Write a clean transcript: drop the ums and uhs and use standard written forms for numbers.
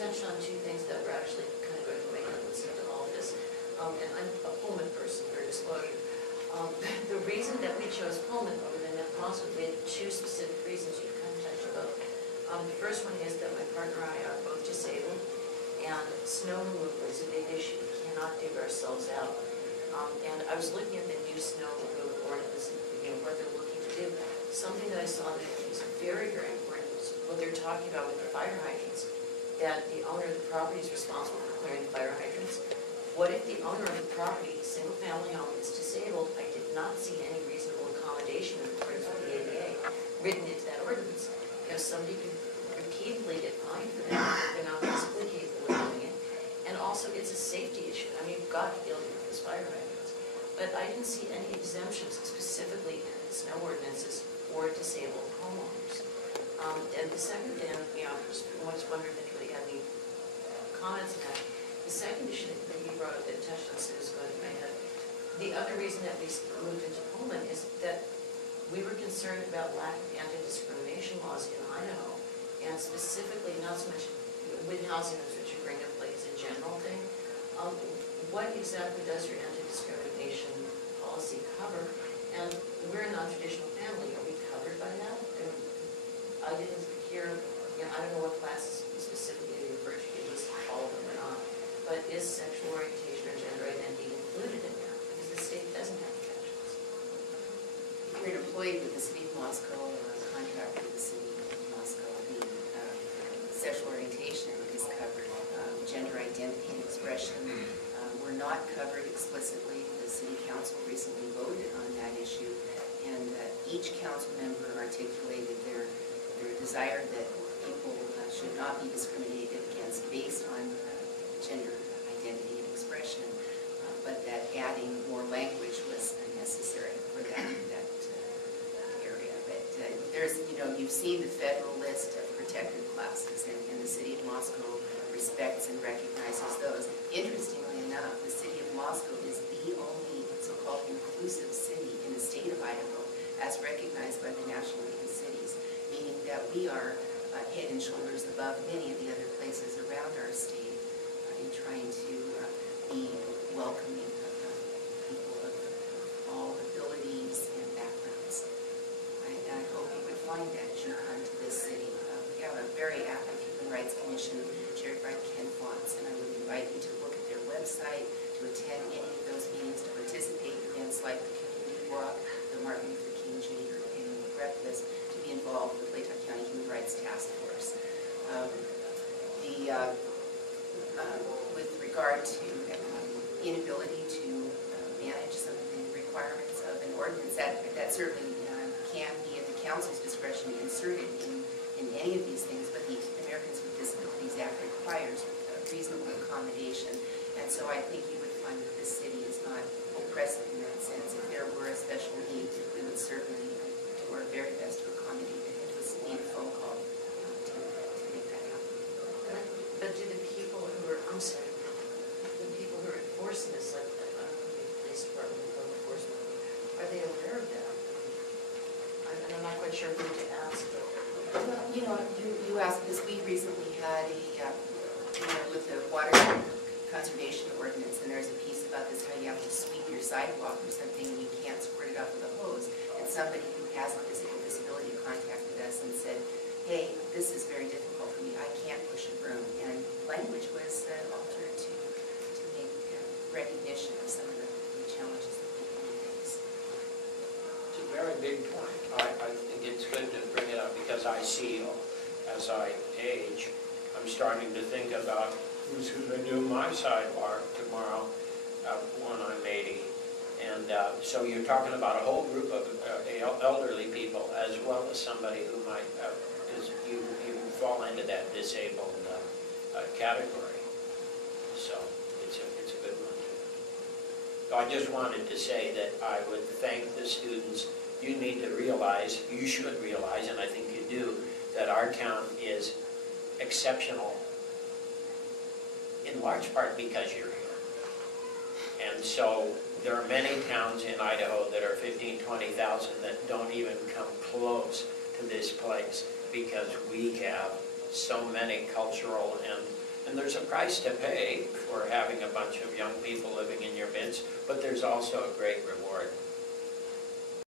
touched on two things that were actually kind of going to make me listen to all of this. And I'm a Pullman person, for disclosure. The reason that we chose Pullman over the Net Moscow, we had two specific reasons you kind of touched about. The first one is that my partner and I are both disabled, and snow removal is a big issue. We cannot dig ourselves out. And I was looking at the new snow removal ordinance, and what they're looking to do. Something that I saw that is very, very important is what they're talking about with the fire hydrants, that the owner of the property is responsible for clearing the fire hydrants. What if the owner of the property, single-family home, is disabled? I did not see any reasonable accommodation in accordance with the ADA written into that ordinance. You know, somebody could repeatedly get fined for that if they're not physically capable of doing it. And also, it's a safety issue. I mean, you've got to deal with those fire hydrants. But I didn't see any exemptions specifically in the snow ordinances for disabled homeowners. And the second thing, you know, I just wondering if anybody had any comments on that. The second issue that you brought up that touched on is going in my head. The other reason that we moved into Pullman is that we were concerned about lack of anti-discrimination laws in Idaho, and specifically not so much with housing, which you bring up like as a general thing. What exactly does your anti-discrimination policy cover? And we're a non-traditional family. Are we covered by that? And I didn't hear, you know, I don't know what classes specifically you refer to, it was all of them or not. But is sexual orientation or gender identity included in that? Because the state doesn't have protections. If you're an employee with the city of Moscow or a contractor with the city of Moscow, the sexual orientation is covered. Gender identity and expression were not covered explicitly. The city council recently voted on that issue, and each council member articulated their desire that people should not be discriminated against based on gender identity and expression, but that adding more language was necessary for that area. But there's, you know, you've seen the federal list of protected classes, and the city of Moscow respects and recognizes those. Interestingly enough, the city of Moscow is the only so-called inclusive city in the state of Idaho, as recognized by the National League of Cities, meaning that we are head and shoulders above many of the other places around our state in trying to be welcoming of people of all abilities and backgrounds. I hope you would find that as you come to this city. We have a very active Human Rights Commission chaired by Ken Fonts, and I would invite you to look at their website, to attend any of those meetings, to participate in events like the Community Walk, the Martin Luther King Jr. Annual Breakfast, to be involved with Layton County Human Rights Task Force. With regard to inability to manage some of the requirements of an ordinance, that certainly can be at the council's discretion inserted in any of these things, but the Americans with Disabilities Act requires reasonable accommodation. And so I think you would find that this city is not oppressive in that sense. If there were a special need, we would certainly do our very best to accommodate it. It was need a phone call to make that happen. But do the people who are, the people who are enforcing this, like, I don't know, the police department, code enforcement, are they aware of that? And I'm not quite sure who to ask. Well, you know, you asked this. We recently had with the water conservation ordinance, and there's a piece about this, how you have to sweep your sidewalk or something, and you can't squirt it up with a hose. And somebody who has a physical disability contacted us and said, hey, this is very difficult for me. I can't push a broom. And language was altered to make recognition of some of the challenges that people face. It's a very big point. I think it's good to bring it up because I see, as I age, I'm starting to think about who's going to do my sidewalk tomorrow when I'm 80. And so you're talking about a whole group of elderly people as well as somebody who might, you fall into that disabled category. So it's a good one. So I just wanted to say that I would thank the students. You need to realize, you should realize, and I think you do, that our town is exceptional in large part because you're here. And so there are many towns in Idaho that are 15,000, 20,000 that don't even come close to this place because we have so many cultural and And there's a price to pay for having a bunch of young people living in your midst, but there's also a great reward.